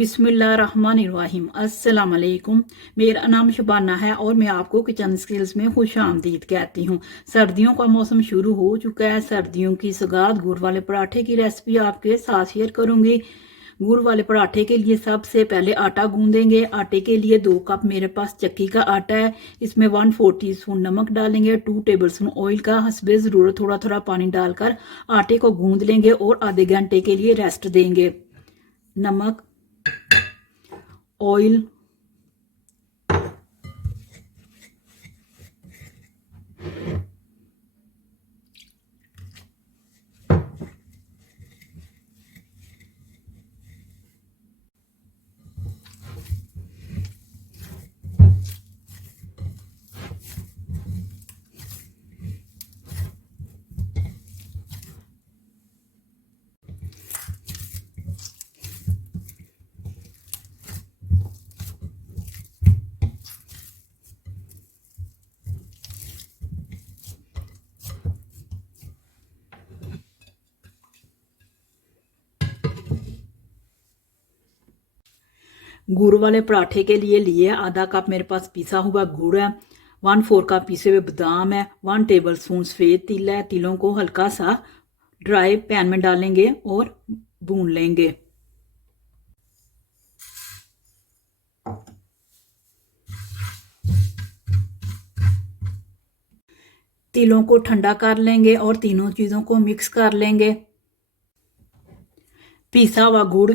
बिस्मिल्लाहिर्रहमानिर्रहीम। अस्सलाम वालेकुम। मेरा नाम शबाना है और मैं आपको किचन स्किल्स में खुश आमदीद कहती हूँ। सर्दियों का मौसम शुरू हो चुका है। सर्दियों की सौगात गुड़ वाले पराठे की रेसिपी आपके साथ शेयर करूँगी। गुड़ वाले पराठे के लिए सबसे पहले आटा गूंदेंगे। आटे के लिए 2 कप मेरे पास चक्की का आटा है। इसमें 1/4 टीस्पून नमक डालेंगे, 2 टेबलस्पून ऑयल का हस्बे ज़रूरत थोड़ा थोड़ा पानी डालकर आटे को गूंद लेंगे और आधे घंटे के लिए रेस्ट देंगे। नमक, ऑयल, गुड़ वाले पराठे के लिए आधा कप मेरे पास पिसा हुआ गुड़ है, 1/4 कप पिसे हुए बादाम है, 1 टेबलस्पून सफ़ेद तिल है। तिलों को हल्का सा ड्राई पैन में डालेंगे और भून लेंगे। तिलों को ठंडा कर लेंगे और तीनों चीज़ों को मिक्स कर लेंगे। पिसा हुआ गुड़,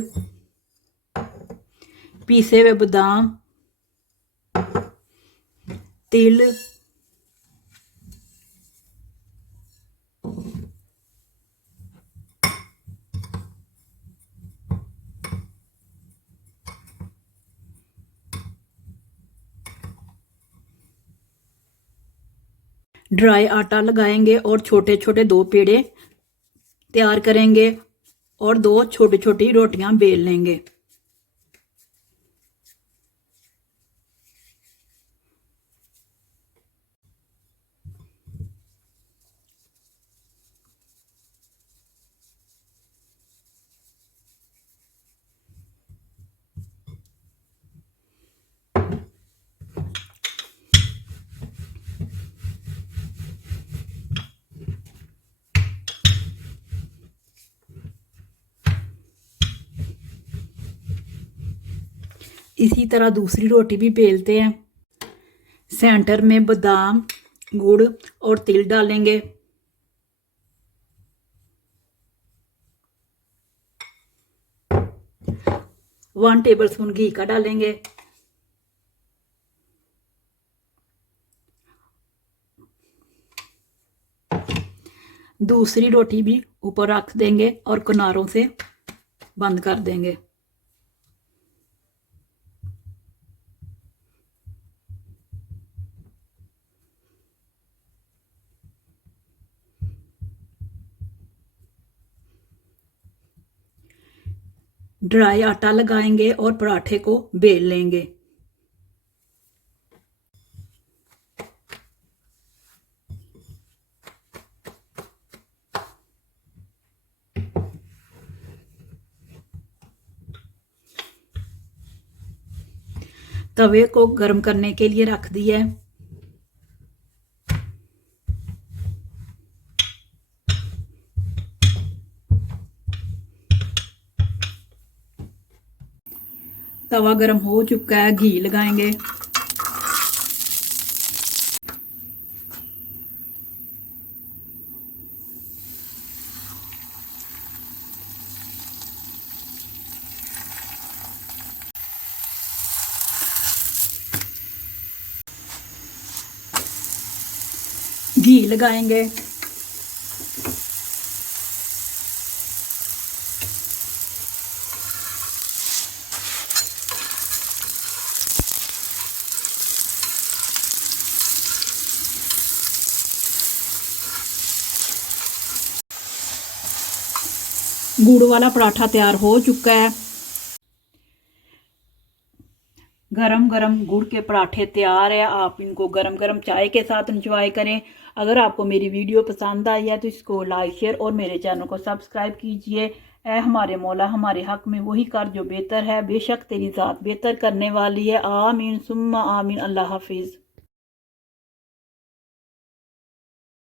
पीसे हुए बादाम, तिल, ड्राई आटा लगाएंगे और छोटे छोटे 2 पेड़े तैयार करेंगे और 2 छोटी छोटी रोटियां बेल लेंगे। इसी तरह दूसरी रोटी भी बेलते हैं। सेंटर में बादाम, गुड़ और तिल डालेंगे। वन टेबलस्पून घी का डालेंगे। दूसरी रोटी भी ऊपर रख देंगे और किनारों से बंद कर देंगे। ड्राई आटा लगाएंगे और पराठे को बेल लेंगे। तवे को गर्म करने के लिए रख दिया है। तवा गर्म हो चुका है, घी लगाएंगे। घी लगाएंगे। गुड़ वाला पराठा तैयार हो चुका है। गरम गरम गुड़ के पराठे तैयार है। आप इनको गरम गरम चाय के साथ एंजॉय करें। अगर आपको मेरी वीडियो पसंद आई है तो इसको लाइक शेयर और मेरे चैनल को सब्सक्राइब कीजिए। ऐ हमारे मौला हमारे हक में वही कर जो बेहतर है, बेशक तेरी ज़ात बेहतर करने वाली है। आमीन सुम्मा आमीन। अल्लाह हाफिज़।